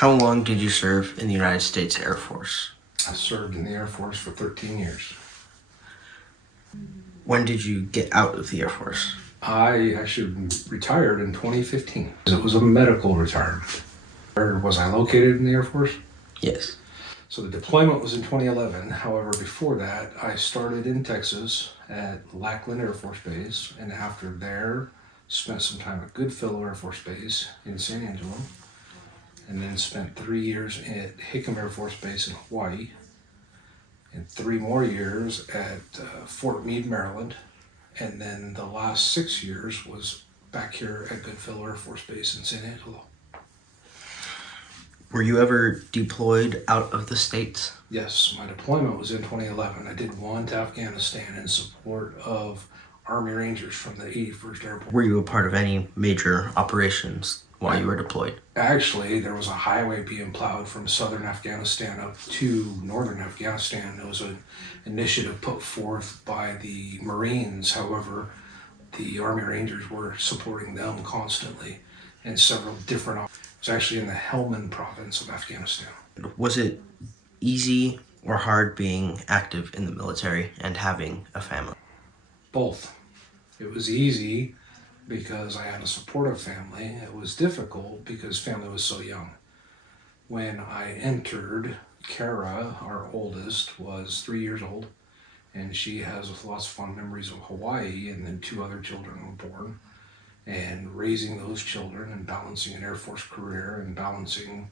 How long did you serve in the United States Air Force? I served in the Air Force for 13 years. When did you get out of the Air Force? I actually retired in 2015. It was a medical retirement. Where was I located in the Air Force? Yes. So the deployment was in 2011. However, before that, I started in Texas at Lackland Air Force Base, and after there, spent some time at Goodfellow Air Force Base in San Angelo, and then spent 3 years at Hickam Air Force Base in Hawaii, and 3 more years at Fort Meade, Maryland, and then the last 6 years was back here at Goodfellow Air Force Base in San Angelo. Were you ever deployed out of the States? Yes, my deployment was in 2011. I did one to Afghanistan in support of Army Rangers from the 81st Airborne. Were you a part of any major operations while you were deployed? Actually, there was a highway being plowed from southern Afghanistan up to northern Afghanistan. It was an initiative put forth by the Marines. However, the Army Rangers were supporting them constantly in several different. It was actually in the Helmand province of Afghanistan. Was it easy or hard being active in the military and having a family? Both. It was easy because I had a supportive family. It was difficult because family was so young. When I entered, Kara, our oldest, was 3 years old, and she has lots of fond memories of Hawaii, and then 2 other children were born. And raising those children and balancing an Air Force career and balancing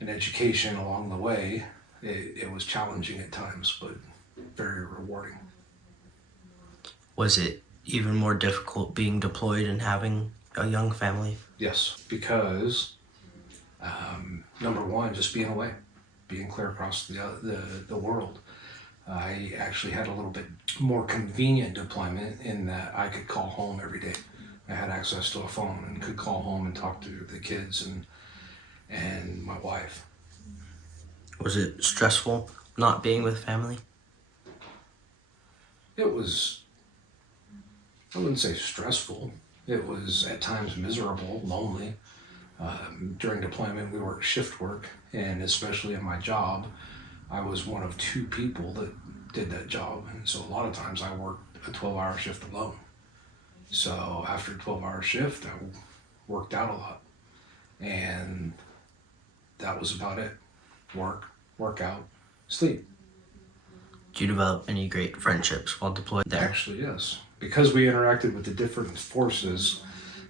an education along the way, it was challenging at times, but very rewarding. Was it even more difficult being deployed and having a young family? Yes, because number one, just being away, being clear across the world. I actually had a little bit more convenient deployment in that I could call home every day. I had access to a phone and could call home and talk to the kids and my wife. Was it stressful not being with family? It was, I wouldn't say stressful. It was at times miserable, lonely. During deployment, we worked shift work, and especially in my job, I was one of 2 people that did that job. And so a lot of times I worked a 12-hour shift alone. So after a 12-hour shift, I worked out a lot, and that was about it. Work out, sleep. Did you develop any great friendships while deployed there? Actually, yes. Because we interacted with the different forces,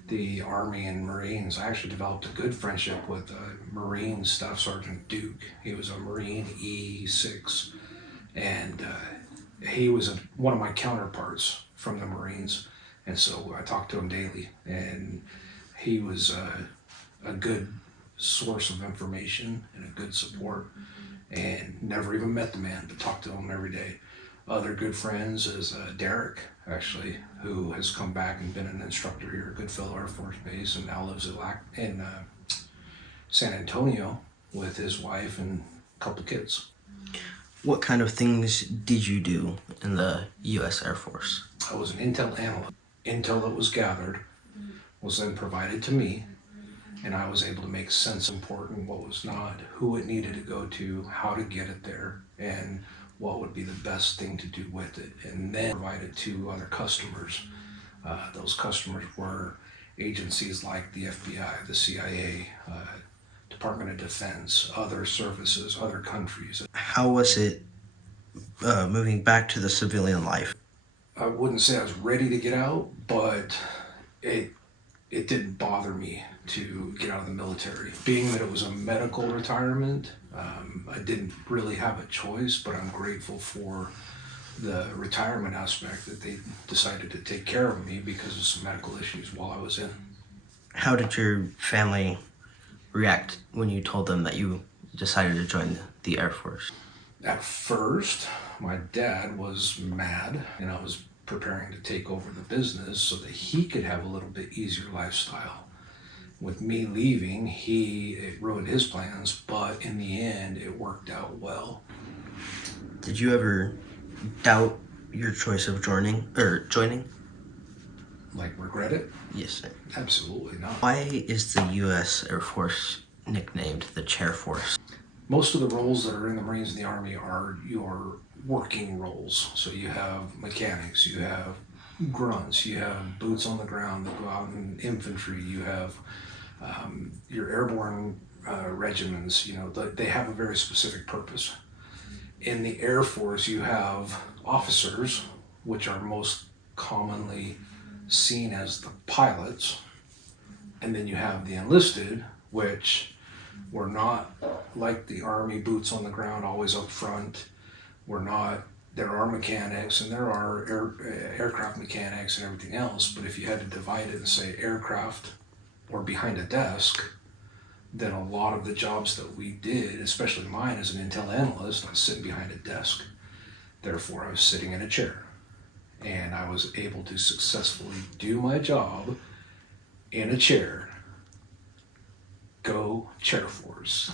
the Army and Marines, I actually developed a good friendship with Marine Staff Sergeant Duke. He was a Marine E6, and he was one of my counterparts from the Marines. And so I talked to him daily, and he was a good source of information and a good support, and never even met the man, but talked to him every day. Other good friends is Derek, actually, who has come back and been an instructor here at Goodfellow Air Force Base and now lives in San Antonio with his wife and a couple kids. What kind of things did you do in the U.S. Air Force? I was an intel analyst. Intel that was gathered was then provided to me, and I was able to make sense of important, what was not, who it needed to go to, how to get it there, and what would be the best thing to do with it, and then provide it to other customers. Those customers were agencies like the FBI, the CIA, Department of Defense, other services, other countries. How was it moving back to the civilian life? I wouldn't say I was ready to get out, but it didn't bother me to get out of the military. Being that it was a medical retirement, I didn't really have a choice, but I'm grateful for the retirement aspect that they decided to take care of me because of some medical issues while I was in. How did your family react when you told them that you decided to join the Air Force? At first, my dad was mad, and I was preparing to take over the business so that he could have a little bit easier lifestyle. With me leaving, it ruined his plans, but in the end, it worked out well. Did you ever doubt your choice of joining? Like, regret it? Yes, sir. Absolutely not. Why is the U.S. Air Force nicknamed the Chair Force? Most of the roles that are in the Marines and the Army are your working roles. So you have mechanics, you have grunts, you have boots on the ground that go out in infantry, you have your airborne regiments. You know, they have a very specific purpose. In the Air Force, you have officers, which are most commonly seen as the pilots, and then you have the enlisted, which were not like the Army boots on the ground, always up front. We're not. There are mechanics and there are aircraft mechanics and everything else, but if you had to divide it and say aircraft or behind a desk, then a lot of the jobs that we did, especially mine as an intel analyst, I was sitting behind a desk. Therefore, I was sitting in a chair. And I was able to successfully do my job in a chair. Go Chair Force.